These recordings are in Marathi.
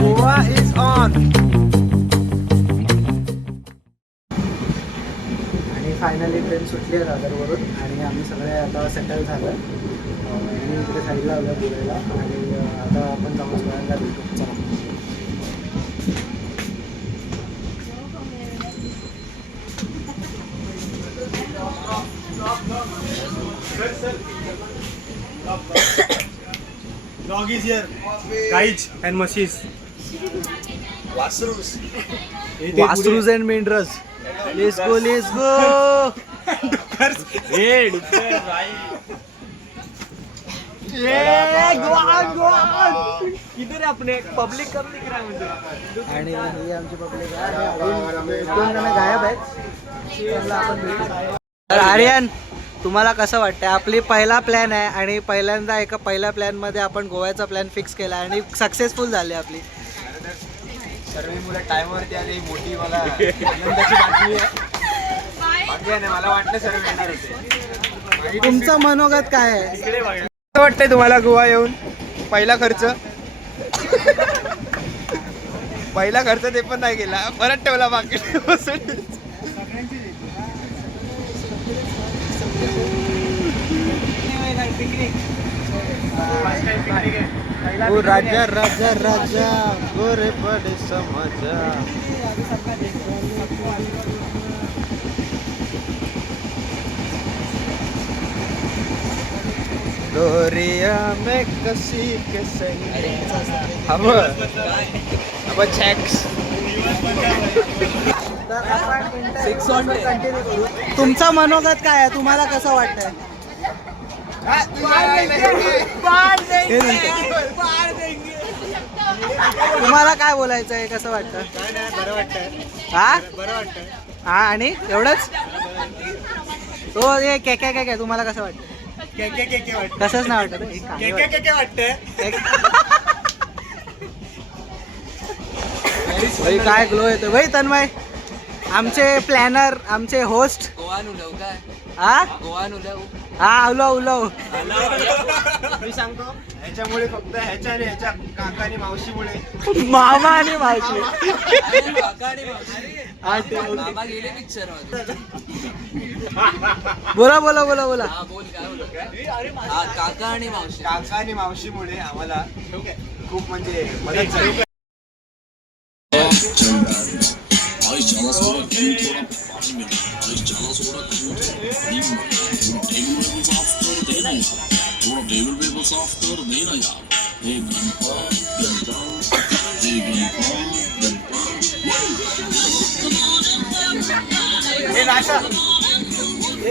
Goa is on. आणि फायनली ट्रेन सुटली आहे दादरवरून आणि आम्ही सगळे आता सेटल झालं आणि इकडे साईडला आलो बोलायला आणि आता आपण जाऊन सगळ्यांना भेटू. चला. Dog is here. Guys and Masis. वासरूस अँड मेंढरस. Let's go let's go. किधर है अपने पब्लिक कब दिख रहा है मुझे. आणि ही आमची पब्लिक आहे. दोन जण गायब आहेत. त्यांना आपण भेटू. तर आर्यन, तुम्हाला कसं वाटतं? आपली पहिला प्लॅन आहे आणि पहिल्यांदा एका पहिल्या प्लॅनमध्ये आपण गोव्याचा प्लॅन फिक्स केला आणि सक्सेसफुल झाली आपली. सर्व मुलं टाइमवरती आली. मोठी मला आनंदाची बातमी आहे. बाकी आहे ना, मला वाटलं सर्व येणार होते. तुमचं मनोगत काय आहे? कसं वाटतंय तुम्हाला गोवा येऊन? पहिला खर्च ते पण नाही गेला. परत ठेवला बाकी बसून. ओ राजा राजा राजा गोरे बडे समाजा. दोरिया में कसी के संग अब चेक्स. तुमचं मनोगत काय आहे? तुम्हाला कसं वाटतंय? तुम्हाला काय बोलायचं आहे? कसं वाटतं? बरं वाटतंय. हा बरं वाटतंय. हा आणि एवढंच. तो हे काय तुम्हाला कसं वाटतं? के वाटतं. कसंच नाही वाटत. के वाटतंय. भाई काय ग्लो येतो भाई. तन्मय, आमचे प्लॅनर, आमचे होस्ट. हा उलव उलव. मी सांगतो, ह्याच्यामुळे फक्त ह्याच्या आणि ह्याच्या काका आणि मावशीमुळे. मामा आणि मावशी. बोला बोला बोला बोला. काका आणि मावशीमुळे आम्हाला खूप म्हणजे मदत झाली.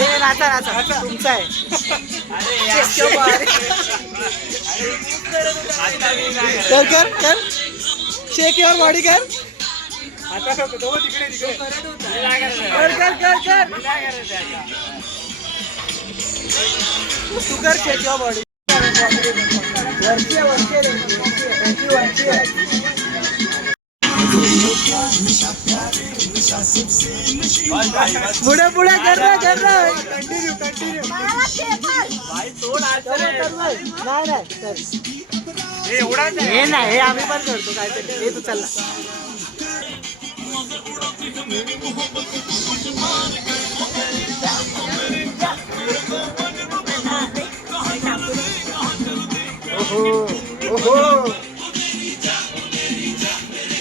नाचा तुमचा आहे. कर कर शेक युअर बॉडी कर. तू कर शेक युअर बॉडी. पुढे पुढे कर ना कंटिन्यू. हे नाही, हे आम्ही पण करतो काहीतरी. हे तू चला.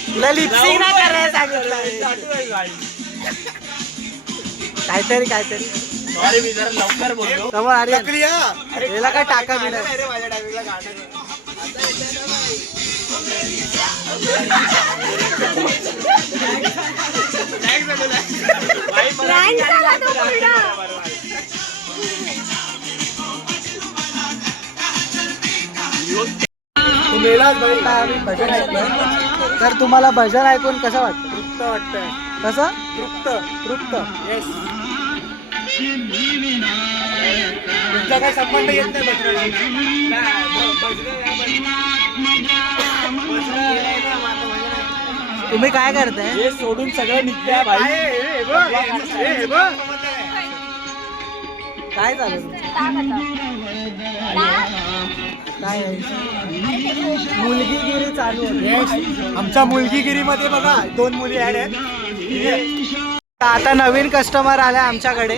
तुला लिपसिंग नाही करायला सांगितलं. काहीतरी सॉरी, मी जरा लवकर बोललो. समोर आर्यन, याला काय टाका बिना. माझ्या टायमिंगला गाणं. आम्ही भजन ऐकलं. तर तुम्हाला भजन ऐकून कसं वाटतं? तृप्त वाटतंय. कसं? तृप्त. येस. तुमचा काय संबंध येत नाही तुम्ही काय करताय? हे सोडून सगळं निघतंय भाई. काय चालू? काय आहे? मुलगीगिरी चालू होते. आमच्या मुलगीगिरीमध्ये बघा 2 मुली ऍड आहेत. आता नवीन कस्टमर आला आमच्याकडे.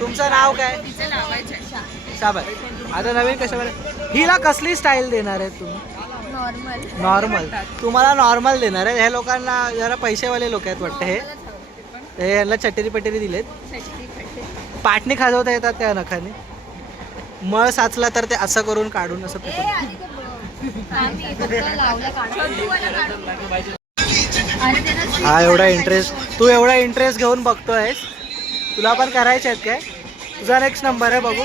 तुमचं नाव काय? शाबास. आता नवीन कस्टमर. हिला कसली स्टाईल देणार आहे तुम्ही? नॉर्मल. तुम्हाला नॉर्मल देणार आहे. ह्या लोकांना जरा पैसेवाले लोक आहेत वाटतं हे यांना चटेरी पटेरी दिलेत. पाटणी खाजवता येतात त्या नखाने. मळ साचला तर ते असं करून काढून असं हा एवढा इंटरेस्ट. तू एवढा इंटरेस्ट घेऊन बघतोयस. तुला पण करायचे आहेत काय? तुझा नेक्स्ट नंबर आहे बघू.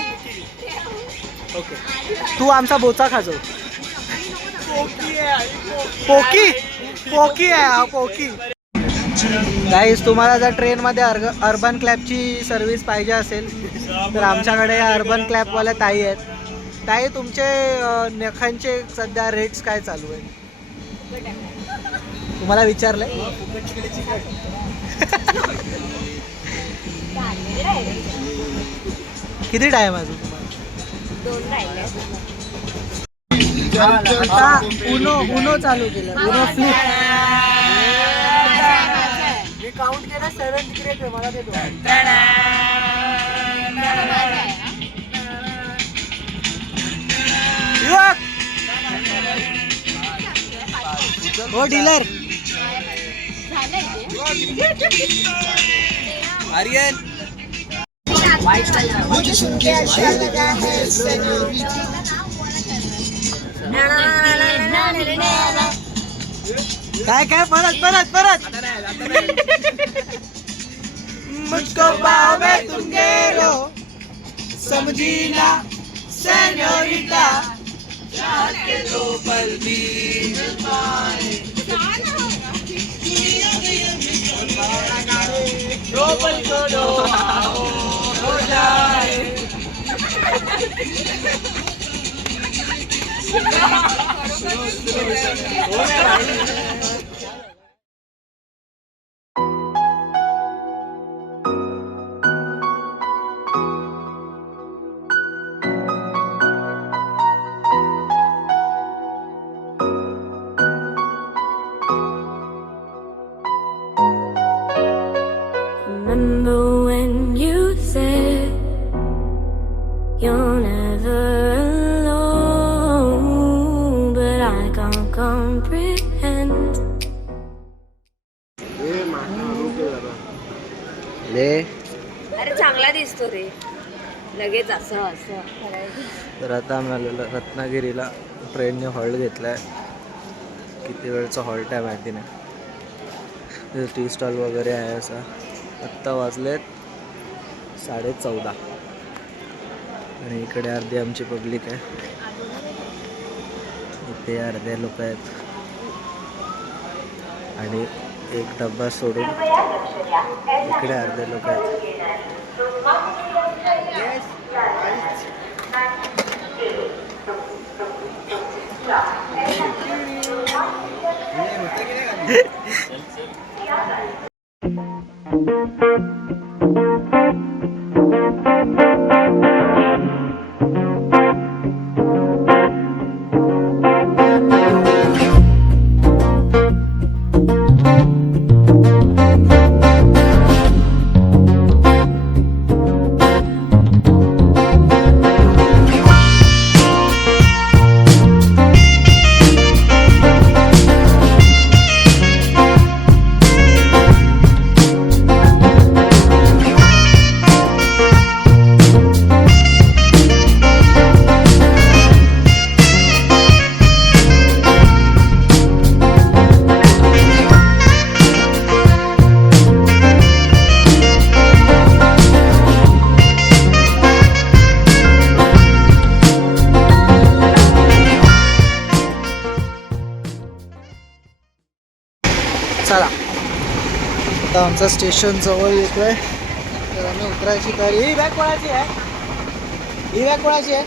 ओके तू आमचा बोचा खाजव. पोकी पोकी आहे हा पोकी. गाईस तुम्हाला जर ट्रेनमध्ये अर्बन क्लॅबची सर्व्हिस पाहिजे असेल तर आमच्याकडे या अर्बन क्लॅबवाल्या ताई आहेत. ताई तुमचे नखांचे सध्या रेट्स काय चालू आहे? तुम्हाला विचारलंय? किती टाइम अजून तुम्हाला? आता उनो चालू केलं. उनो फ्लिप मी काउंट केलं 7 ग्रेड आहे. मला देतो हो डीलर. आर्यन काय काय परत परत परत मुझको पाव में तुम गेलो समझी ना सेñorita के दो पल भी पाए दो पल को दो हो जाए. Remember when you said you're never alone, but I can't comprehend. ले अरे चांगला दिसतो रे. लगेच असं असं करायचं. तर आता आम्ही आलेलो रत्नागिरीला. ट्रेनने हॉल्ट घेतलाय. किती वेळचा हॉल्ट आहे माहिती नाही. टी स्टॉल वगैरे आहे असा. आत्ता वाजलेत 14:30 आणि इकडे अर्धी आमची पब्लिक आहे. इथे अर्धे लोक आहेत आणि एक डब्बा सोडून इकडे अर्धे लोक आहेत. चला आता आमचं स्टेशन जवळ येतोय. तर आम्ही उतरायची तयारी. ही बॅग कोणाची आहे? ही बॅग कोणाची आहे?